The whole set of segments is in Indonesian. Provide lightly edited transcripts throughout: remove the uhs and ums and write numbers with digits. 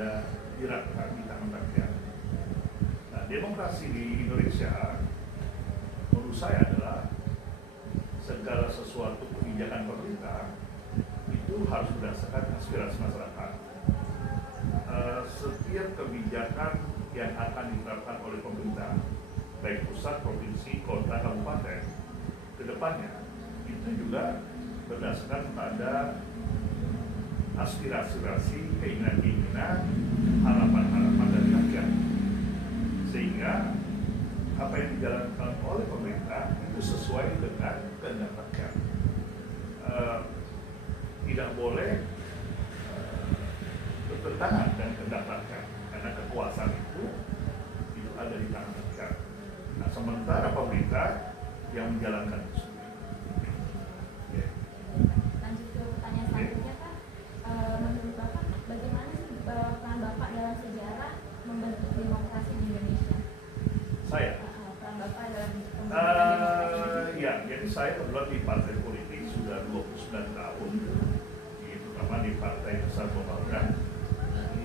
ada di tangan rakyat. Nah, demokrasi di Indonesia menurut saya adalah segala sesuatu kebijakan pemerintah itu harus berdasarkan aspirasi masyarakat. Setiap kebijakan yang akan diterapkan oleh pemerintah, baik pusat, provinsi, kota, kabupaten, ke depannya itu juga berdasarkan pada aspirasi, keinginan-keinginan, harapan-harapan dari rakyat. Sehingga apa yang dijalankan oleh pemerintah itu sesuai dengan kehendak rakyat. Tidak boleh bertentangan dengan kehendak rakyat, karena kekuasaan itu ada di tangan rakyat. Nah, sementara pemerintah yang menjalankan itu sendiri. Lanjut ke pertanyaan selanjutnya, Pak. Menurut Bapak, bagaimana sih peran Bapak dalam sejarah membentuk demokrasi di Indonesia? Saya? Peran Bapak dalam membentuk demokrasi. Ya, jadi saya kebetulan di partai politik sudah 29 tahun, terutama di Partai Besar Pembangunan,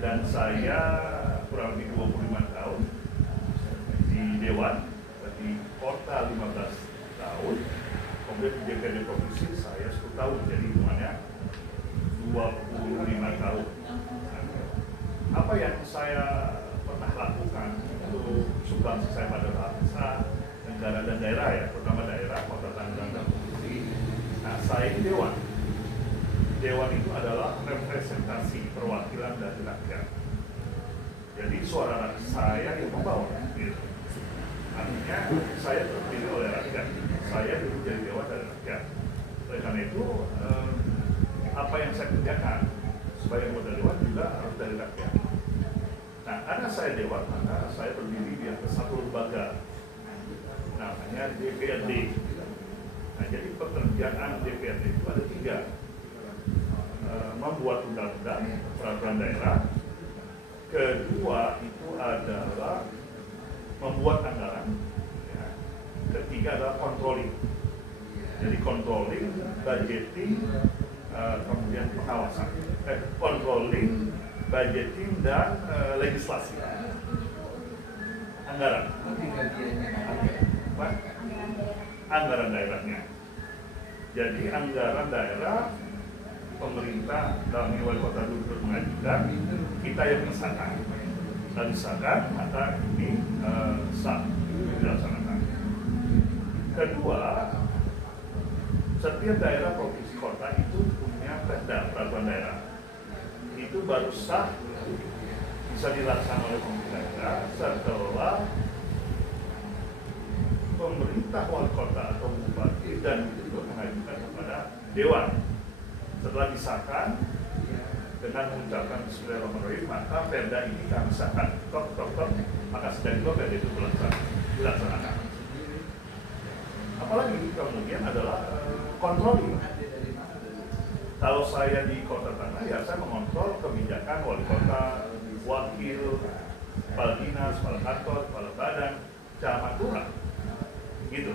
dan saya kurang lebih 25 tahun di Dewan, di kota 15 tahun, kemudian di DPRD provinsi saya 10 tahun, jadi hitungannya 25 tahun. Apa yang saya pernah lakukan untuk sumbangsi saya pada bangsa, negara dan daerah, ya, terutama daerah, kota Tangerang dan provinsi. Nah, saya ini Dewan. Dewan itu adalah representasi perwakilan dari rakyat. Jadi suara saya yang membawa. Gitu. Artinya saya terpilih oleh rakyat. Saya dulu jadi dewan dari rakyat. Oleh karena itu, apa yang saya kerjakan sebagai anggota dewan juga harus dari rakyat. Nah, karena saya dewan, maka saya berdiri di atas satu lembaga, namanya DPRD. Nah, jadi pekerjaan DPRD itu ada 3. Membuat undang-undang, peraturan daerah. Kedua itu adalah membuat anggaran. Ya. Ketiga adalah controlling. Jadi controlling, budgeting, kemudian pengawasan. Controlling, budgeting, dan legislasi. Anggaran. Anggaran daerahnya. Jadi anggaran daerah, pemerintah dalam wali kota dulu mengajukan, kita yang mengesahkan. Setelah disahkan, maka ini sah dilaksanakan. Kedua, setiap daerah, provinsi, kota itu punya perda, peraturan daerah. Itu baru sah bisa dilaksanakan oleh pemerintah daerah setelah pemerintah wali kota atau bupati dan gubernur mengajukan kepada dewan. Setelah disahkan dengan mengucapkan bismillahirrahmanirrahim, maka perda ini kami sahkan, maka sedang itu perda itu dilaksanakan. Apalagi kemudian adalah kontrol. Kalau saya di Kota Tangerang, ya saya mengontrol kebijakan wali kota, wakil, kepala dinas, kepala kantor, kepala badan, camat, lurah, gitu.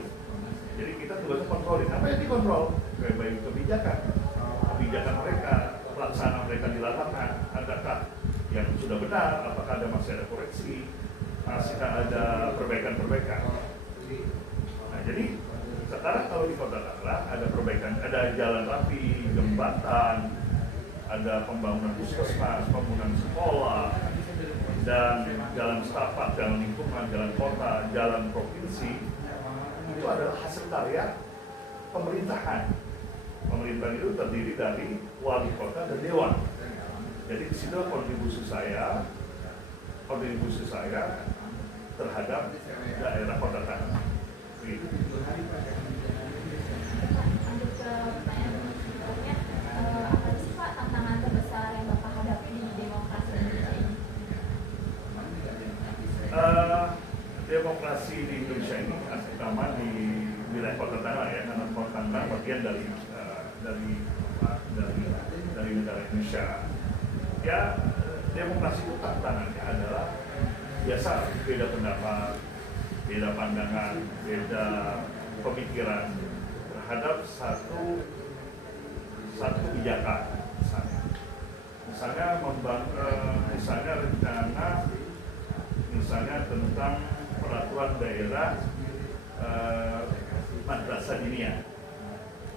Jadi kita tugasnya kontrolin. Apa yang dikontrol? Baik kebijakan mereka, pelaksanaan mereka di lapangan, adakah yang sudah benar, apakah ada masih ada koreksi, masih ada perbaikan-perbaikan. Nah, jadi sekarang kalau di Kota Tangerang ada perbaikan, ada jalan rapi, jembatan, ada pembangunan puskesmas, pembangunan sekolah, dan jalan setapak, jalan lingkungan, jalan kota, jalan provinsi. Itu adalah hasil karya pemerintahan. Pemerintahan itu terdiri dari wali kota dan dewan. Jadi di situ kontribusi saya terhadap daerah Kota Tangerang. Gitu. Lanjut ke pertanyaan berikutnya, apa sih Pak tantangan terbesar yang Bapak hadapi di demokrasi Indonesia ini? Demokrasi di Indonesia ini terutama di wilayah Kota Tangerang, ya, karena Kota Tangerang bagian dari negara Indonesia. Ya, demokrasi itu tantangannya adalah biasa beda pendapat, beda pandangan, beda pemikiran terhadap satu kebijakan. Misalnya rencana misalnya tentang peraturan daerah madrasah diniyah.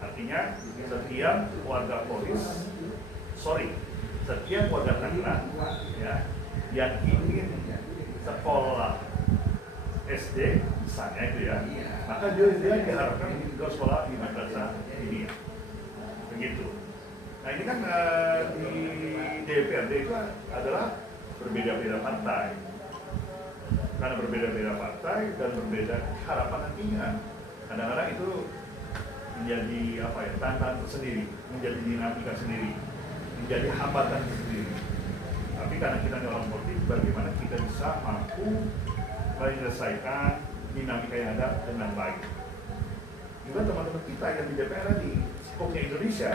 Artinya setiap warga Tangerang ya, yang ingin sekolah SD misalnya itu ya, maka dia diharapkan ke sekolah di madrasah diniyah. Begitu. Nah ini kan di DPRD itu adalah berbeda-beda partai. Karena berbeda-beda partai dan berbeda harapan nantinya. Kadang-kadang itu menjadi tantangan tersendiri, menjadi dinamika sendiri, menjadi hambatan sendiri. Tapi karena kita orang politik, bagaimana kita bisa mampu menyelesaikan dinamika yang ada dengan baik. Juga teman-teman kita yang di DPR di skopnya Indonesia.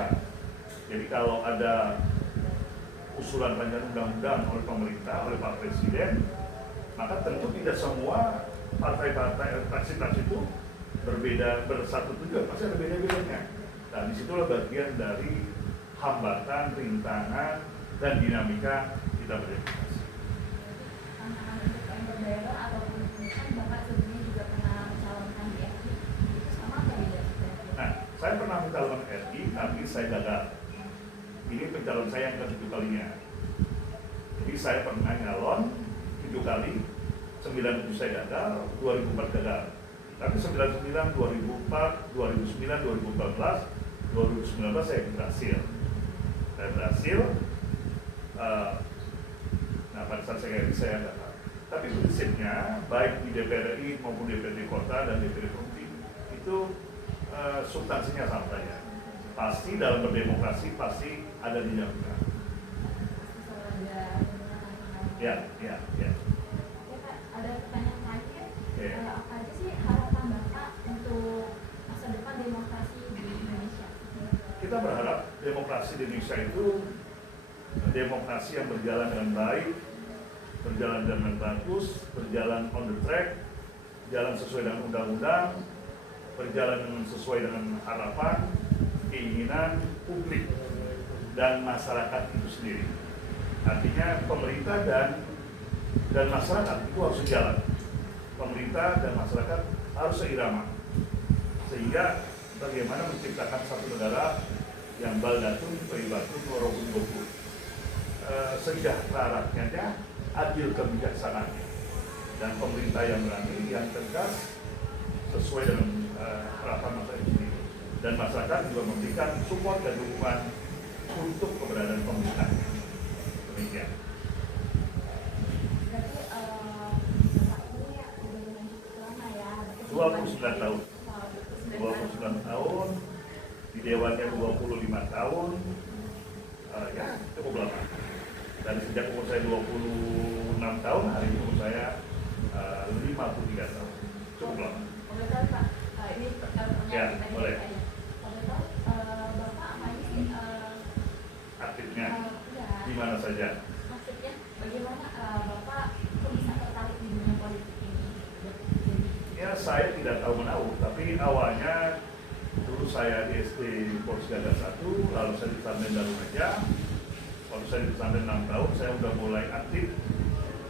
Jadi kalau ada usulan rancangan undang-undang oleh pemerintah, oleh Pak Presiden, maka tentu tidak semua partai-partai, fraksi-fraksi itu bersatu tujuan, pasti ada beda-bedanya. Nah, disitulah bagian dari hambatan, rintangan, dan dinamika kita berdemokrasi. Tantangan untuk kantor daerah ataupun kan Bapak sebelumnya juga pernah mencalonkan di RI, itu sama apa beda? Nah, saya pernah mencalonkan RI, tapi saya gagal. Ini pencalon saya yang ke-7 kalinya. Jadi saya pernah nyalon 7 kali, 97 saya gagal, 2004 gagal. Tapi 99, 2004, 2009, 2014, 2019 saya berhasil. Nah pada saat saya gagal. Tapi prinsipnya baik di DPR RI maupun DPRD Kota dan DPRD Provinsi itu substansinya sama saja. Pasti dalam berdemokrasi pasti ada dinamika. Ya. Oke Pak, ada pertanyaan terakhir. Ya. Apa aja sih harapan Bapak untuk masa depan demokrasi di Indonesia? Kita berharap demokrasi di Indonesia itu demokrasi yang berjalan dengan baik, berjalan dengan bagus, berjalan on the track, jalan sesuai dengan undang-undang, berjalan sesuai dengan harapan, keinginan publik dan masyarakat itu sendiri. Artinya pemerintah dan masyarakat itu harus sejalan. Pemerintah dan masyarakat harus seirama. Sehingga bagaimana menciptakan satu negara yang baldatun, thayyibatun, warahun ghafur. Sejahtera rakyatnya, adil kebijaksanaannya, dan pemerintah yang berani, yang tegas, sesuai dengan harapan masyarakat sendiri. Dan masyarakat juga memberikan support dan dukungan untuk keberadaan pemerintah. Demikian. Berarti Bapak ini ya udah lanjut lama ya? 29 tahun. 29 tahun, di Dewannya 25 tahun, ya cukup lama. Dan sejak umur saya 26 tahun, hari ini umur saya 53 tahun, cukup lama. Boleh tahu Pak, ini pertanyaan Ya, pribadi boleh. aja. Boleh tahu Bapak apa aja sih? Aktifnya Ya, di mana saja? maksudnya bagaimana Bapak kok bisa tertarik di dunia politik ini? Ya saya tidak tahu menahu, tapi awalnya dulu saya di SD Polres Gagas 1, lalu saya di pesantren Darul Najah. Waktu saya di pesantren 6 tahun, saya sudah mulai aktif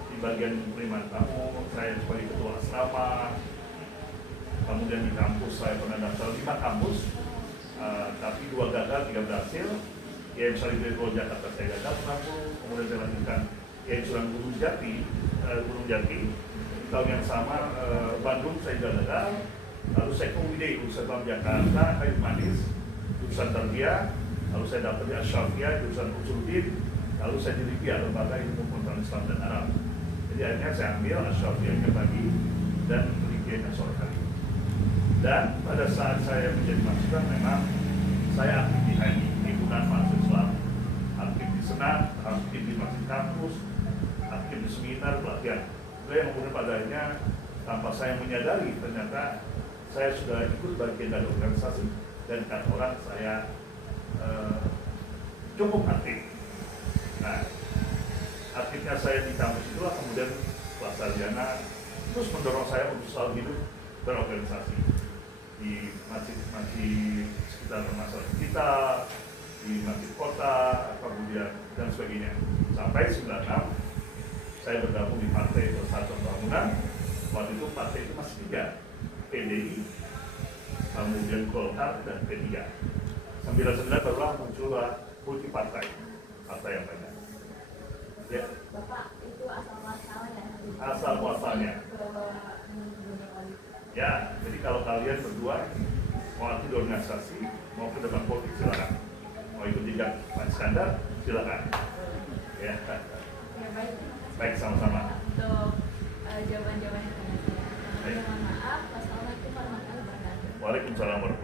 di bagian penerimaan tamu. Saya sebagai ketua asrama. Kemudian di kampus saya pernah daftar 5 kampus, tapi 2 gagal, 3 berhasil. YM Salib Jakarta saya gagal 60, kemudian saya lanjutkan YM Sunan Gunung Jati. Tahun yang sama Bandung saya juga gagal. Lalu saya ke UID, Universitas Jakarta, Kayu Manis, jurusan Tarbiyah. Lalu saya dapat di Asyafiyah, jurusan Usuluddin. Lalu saya di LIPIA, Lembaga Ilmu Pengetahuan Islam dan Arab. Jadi akhirnya saya ambil Asyafiyahnya pagi dan LIPIA-nya sore hari. Dan pada saat saya menjadi mahasiswa, memang saya aktif di HMI, Himpunan Mahasiswa Islam, aktif di Senat, aktif di masjid kampus, aktif di seminar, pelatihan. Itu yang kemudian pada akhirnya tanpa saya menyadari ternyata saya sudah ikut bagian dari organisasi dan kantoran saya cukup aktif. Nah, aktifnya saya di kampus itulah kemudian kelas sarjana terus mendorong saya untuk selalu hidup berorganisasi di masjid sekitar masyarakat kita, di masjid kota, kemudian dan sebagainya. Sampai 96 saya bergabung di Partai Persatuan Pembangunan. Waktu itu partai itu masih 3, PDI, kemudian Golkar dan P3. 99 barulah muncullah multi partai yang banyak. Ya. Bapak itu asal muasalnya. Asal muasalnya. Ya, jadi kalau kalian berdua mau aktif di organisasi, mau ke depan politik silakan. Mau ikut jejak Pak Iskandar, silakan. Ya. Ya baik. Baik, sama-sama. Untuk jawaban-jawabannya. Mohon maaf. Wassalamualaikum warahmatullahi wabarakatuh. Waalaikumsalam warahmatullahi wabarakatuh.